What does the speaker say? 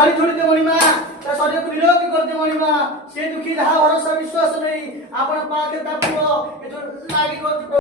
ढाली धुळीते मणिमा ता शरीरକୁ ନିରୋଗ କରିତେ ମଣିମା ସେ ଦୁଃଖୀ ଯାହା ଭରସା ବିଶ୍ୱାସ ନେଇ ଆପଣ ପାଖେ ତା ପୁଅ ଏ ଯୋଉ ଲାଗି